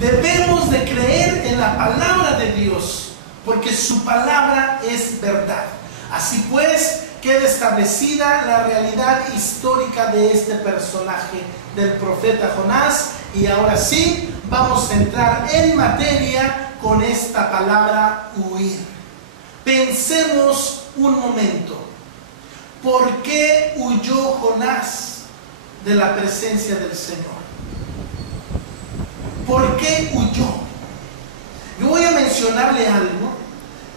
Debemos de creer en la palabra de Dios, porque su palabra es verdad. Así pues, queda establecida la realidad histórica de este personaje, del profeta Jonás. Y ahora sí, vamos a entrar en materia con esta palabra huir. Pensemos un momento. ¿Por qué huyó Jonás de la presencia del Señor? ¿Por qué huyó? Yo voy a mencionarle algo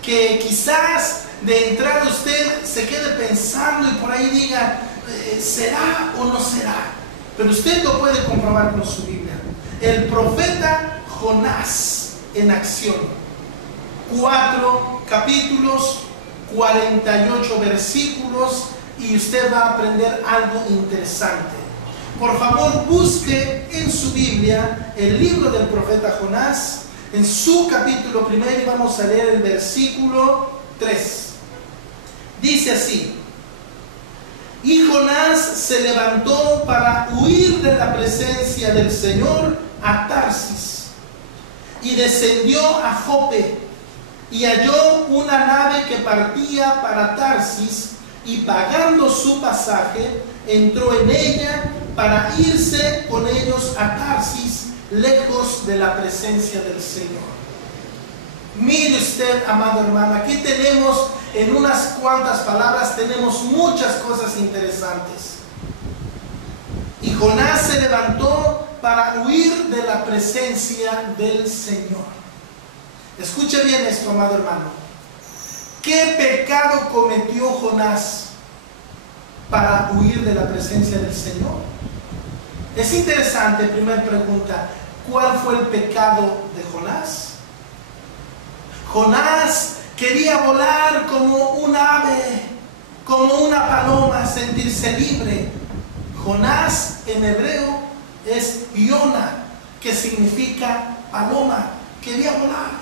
que quizás de entrada usted se quede pensando y por ahí diga, ¿será o no será? Pero usted lo puede comprobar con su Biblia. El profeta Jonás en acción. 4 capítulos, 48 versículos, y usted va a aprender algo interesante. Por favor, busque en su Biblia el libro del profeta Jonás, en su capítulo 1, y vamos a leer el versículo 3. Dice así: y Jonás se levantó para huir de la presencia del Señor a Tarsis, y descendió a Jope, y halló una nave que partía para Tarsis, y pagando su pasaje, entró en ella para irse con ellos a Tarsis, lejos de la presencia del Señor. Mire usted, amado hermano, aquí tenemos en unas cuantas palabras, tenemos muchas cosas interesantes. Y Jonás se levantó para huir de la presencia del Señor. Escuche bien esto, amado hermano. ¿Qué pecado cometió Jonás para huir de la presencia del Señor? Es interesante, primera pregunta, ¿cuál fue el pecado de Jonás? Jonás quería volar como un ave, como una paloma, sentirse libre. Jonás en hebreo es Yona, que significa paloma. Quería volar.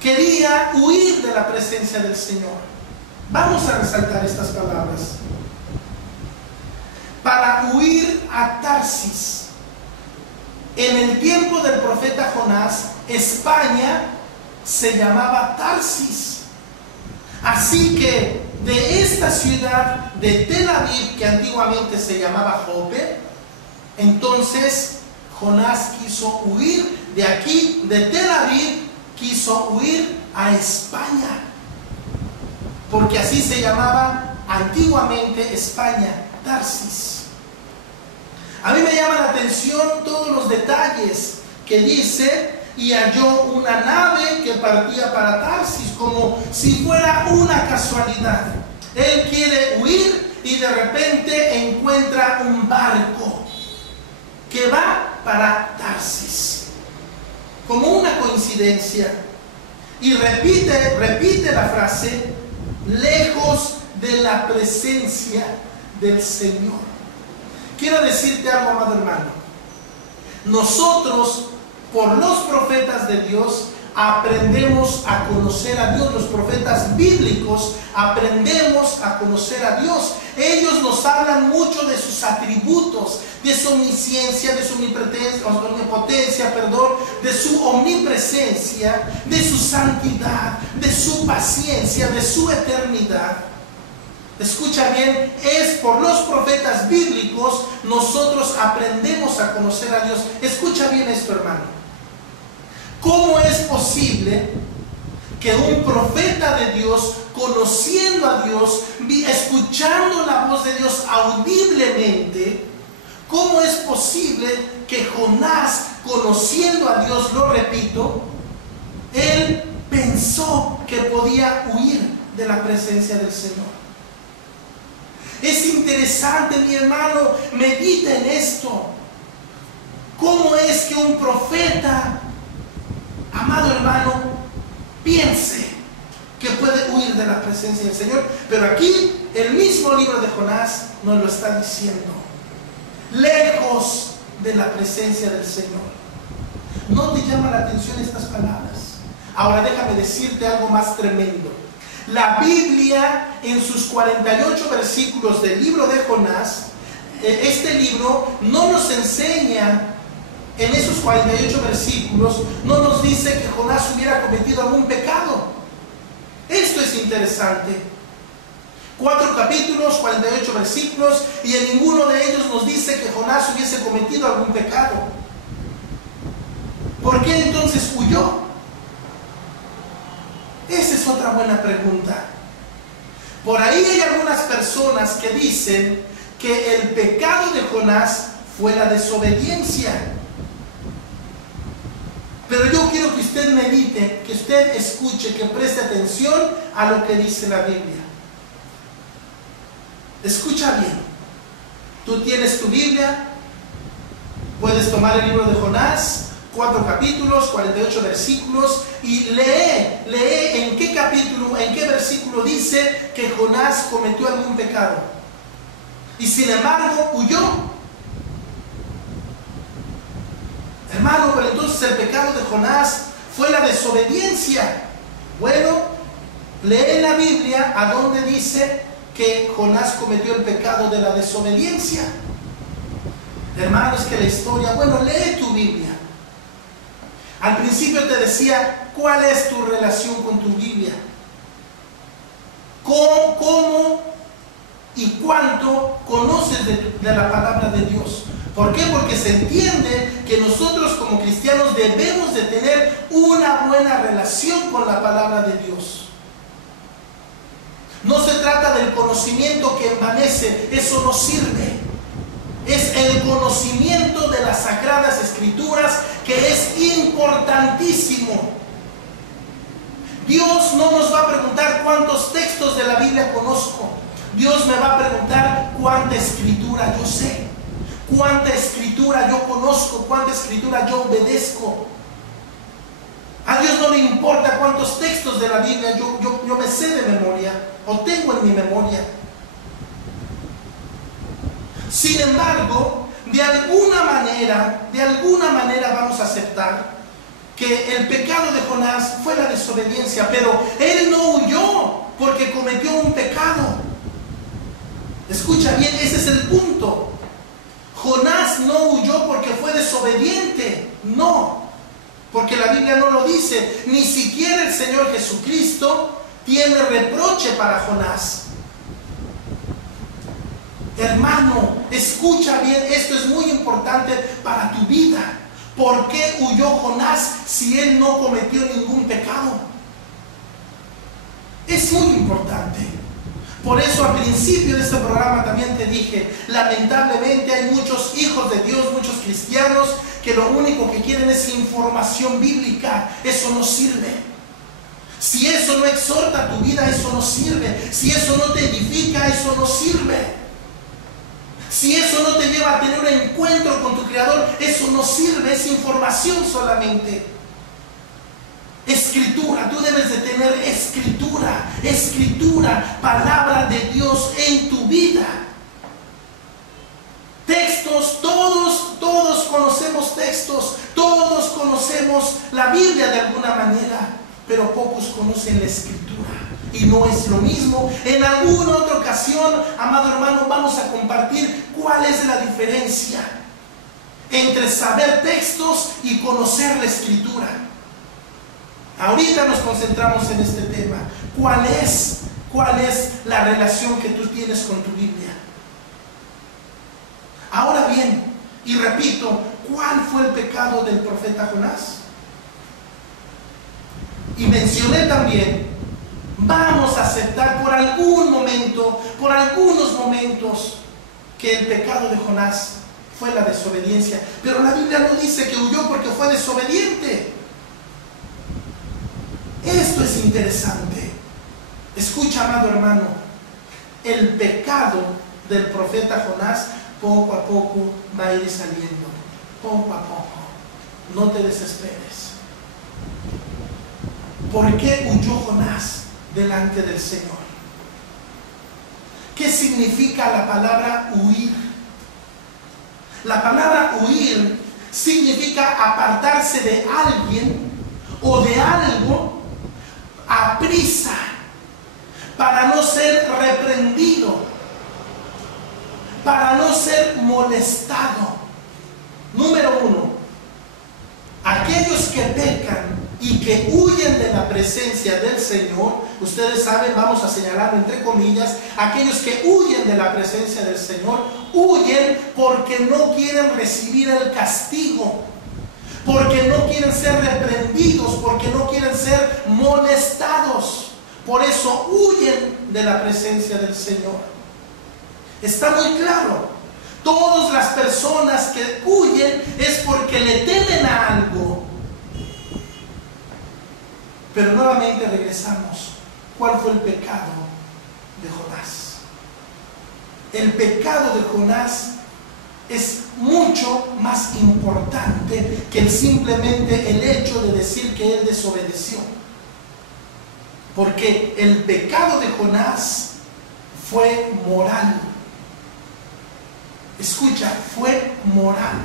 Quería huir de la presencia del Señor. Vamos a resaltar estas palabras. Para huir a Tarsis. En el tiempo del profeta Jonás, España se llamaba Tarsis. Así que de esta ciudad de Tel Aviv, que antiguamente se llamaba Jope, entonces Jonás quiso huir de aquí, de Tel Aviv, quiso huir a España, porque así se llamaba antiguamente España, Tarsis. A mí me llama la atención todos los detalles que dice: y halló una nave que partía para Tarsis, como si fuera una casualidad. Él quiere huir y de repente encuentra un barco que va para Tarsis, como una coincidencia. Y repite la frase: lejos de la presencia del Señor. Quiero decirte algo, amado hermano. Nosotros, por los profetas de Dios, aprendemos a conocer a Dios. Los profetas bíblicos aprendemos a conocer a Dios. Ellos nos hablan mucho de sus atributos, de su omnisciencia, de su omnipotencia, de su omnipresencia, de su santidad, de su paciencia, de su eternidad. Escucha bien, es por los profetas bíblicos nosotros aprendemos a conocer a Dios. Escucha bien esto, hermano. ¿Cómo es posible que un profeta de Dios, conociendo a Dios, escuchando la voz de Dios audiblemente, cómo es posible que Jonás, conociendo a Dios, lo repito, él pensó que podía huir de la presencia del Señor? Es interesante, mi hermano, medita en esto. ¿Cómo es que un profeta, amado hermano, piense que puede huir de la presencia del Señor? Pero aquí el mismo libro de Jonás nos lo está diciendo: lejos de la presencia del Señor. ¿No te llama la atención estas palabras? Ahora déjame decirte algo más tremendo. La Biblia, en sus 48 versículos del libro de Jonás, este libro no nos enseña en esos 48 versículos no nos dice que Jonás hubiera cometido algún pecado. Esto es interesante. 4 capítulos, 48 versículos, y en ninguno de ellos nos dice que Jonás hubiese cometido algún pecado. ¿Por qué entonces huyó? Esa es otra buena pregunta. Por ahí hay algunas personas que dicen que el pecado de Jonás fue la desobediencia. Pero yo quiero que usted medite, que usted escuche, que preste atención a lo que dice la Biblia. Escucha bien. Tú tienes tu Biblia, puedes tomar el libro de Jonás, 4 capítulos, 48 versículos, y lee en qué capítulo, en qué versículo dice que Jonás cometió algún pecado. Y sin embargo, huyó. Hermano, pero entonces el pecado de Jonás fue la desobediencia. Bueno, lee en la Biblia a donde dice que Jonás cometió el pecado de la desobediencia. Hermano, es que la historia, bueno, lee tu Biblia. Al principio te decía, ¿cuál es tu relación con tu Biblia? ¿Cómo y cuánto conoces de la palabra de Dios? ¿Por qué? Porque se entiende que nosotros como cristianos debemos de tener una buena relación con la palabra de Dios. No se trata del conocimiento que envanece, eso no sirve. Es el conocimiento de las Sagradas Escrituras que es importantísimo. Dios no nos va a preguntar cuántos textos de la Biblia conozco. Dios me va a preguntar cuánta escritura yo sé, cuánta escritura yo conozco, cuánta escritura yo obedezco. A Dios no le importa cuántos textos de la Biblia yo me sé de memoria o tengo en mi memoria. Sin embargo, de alguna manera vamos a aceptar que el pecado de Jonás fue la desobediencia, pero él no huyó porque cometió un pecado. Escucha bien, ese es el punto. Jonás no huyó porque fue desobediente, no, porque la Biblia no lo dice. Ni siquiera el Señor Jesucristo tiene reproche para Jonás. Hermano, escucha bien, esto es muy importante para tu vida. ¿Por qué huyó Jonás si él no cometió ningún pecado? Es muy importante. Por eso al principio de este programa también te dije, lamentablemente hay muchos hijos de Dios, muchos cristianos, que lo único que quieren es información bíblica. Eso no sirve. Si eso no exhorta tu vida, eso no sirve. Si eso no te edifica, eso no sirve. Si eso no te lleva a tener un encuentro con tu Creador, eso no sirve, es información solamente. Escritura, tú debes de tener escritura, palabra de Dios en tu vida. Textos, todos conocemos textos, todos conocemos la Biblia de alguna manera, pero pocos conocen la Escritura. Y no es lo mismo. En alguna otra ocasión, amado hermano, vamos a compartir cuál es la diferencia entre saber textos y conocer la Escritura. Ahorita nos concentramos en este tema. ¿Cuál es la relación que tú tienes con tu Biblia? Ahora bien, y repito, ¿cuál fue el pecado del profeta Jonás? Y mencioné también, vamos a aceptar por algunos momentos, que el pecado de Jonás fue la desobediencia. Pero la Biblia no dice que huyó porque fue desobediente. Esto es interesante. Escucha, amado hermano, el pecado del profeta Jonás poco a poco va a ir saliendo. Poco a poco. No te desesperes. ¿Por qué huyó Jonás delante del Señor? ¿Qué significa la palabra huir? La palabra huir significa apartarse de alguien o de algo a prisa para no ser reprendido, para no ser molestado. Número uno, que pecan y que huyen de la presencia del Señor, ustedes saben, vamos a señalar entre comillas, aquellos que huyen de la presencia del Señor, huyen porque no quieren recibir el castigo, porque no quieren ser reprendidos, porque no quieren ser molestados. Por eso huyen de la presencia del Señor. Está muy claro. Todas las personas que huyen es porque le temen a algo. Pero nuevamente regresamos. ¿Cuál fue el pecado de Jonás? El pecado de Jonás es mucho más importante que simplemente el hecho de decir que él desobedeció. Porque el pecado de Jonás fue moral. Escucha, fue moral.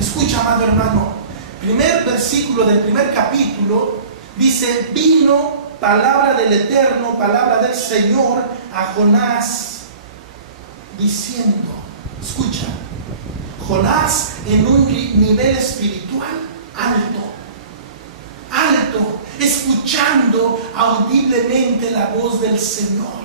Escucha, amado hermano. Primer versículo del primer capítulo dice: vino palabra del Eterno, palabra del Señor a Jonás, diciendo, escucha, Jonás en un nivel espiritual alto, escuchando audiblemente la voz del Señor.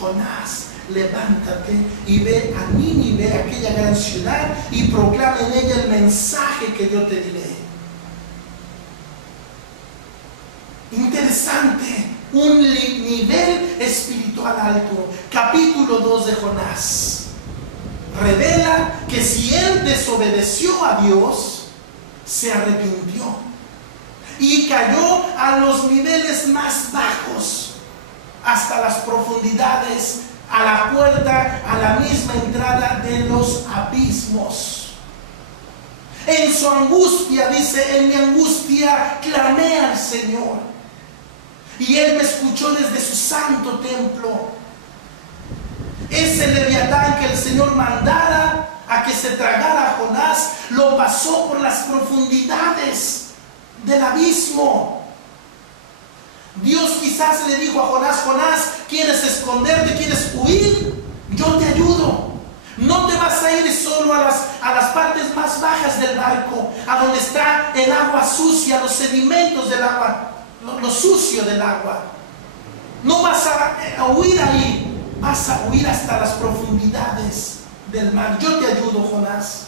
Jonás, levántate y ve a Nínive, aquella gran ciudad, y proclama en ella el mensaje que yo te diré. Interesante, un nivel espiritual alto. Capítulo 2 de Jonás revela que si él desobedeció a Dios, se arrepintió y cayó a los niveles más bajos, hasta las profundidades, a la puerta, a la misma entrada de los abismos. En su angustia, dice, en mi angustia clamé al Señor y Él me escuchó desde su santo templo. Ese leviatán que el Señor mandara a que se tragara a Jonás, lo pasó por las profundidades del abismo. Dios quizás le dijo a Jonás: Jonás, ¿quieres esconderte? ¿Quieres huir? Yo te ayudo. No te vas a ir solo a las partes más bajas del barco, a donde está el agua sucia, los sedimentos del agua, lo sucio del agua. No vas a huir ahí, vas a huir hasta las profundidades del mar. Yo te ayudo, Jonás.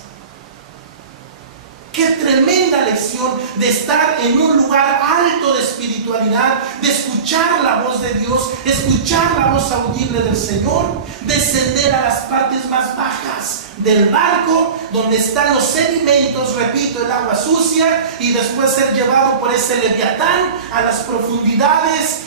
Qué tremenda lección de estar en un lugar alto de espiritualidad, de escuchar la voz de Dios, escuchar la voz audible del Señor, descender a las partes más bajas del barco, donde están los sedimentos, repito, el agua sucia, y después ser llevado por ese leviatán a las profundidades